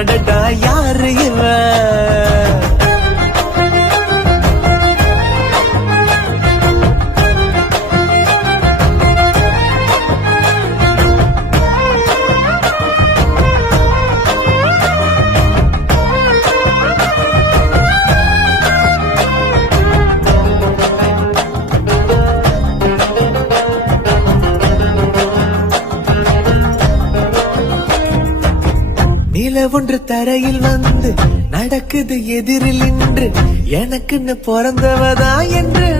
அடடா யாரு இவன்? நில ஒன்று தரையில் வந்து நடக்குது எதிரில் நின்று எனக்குன்னு பிறந்தவதா என்று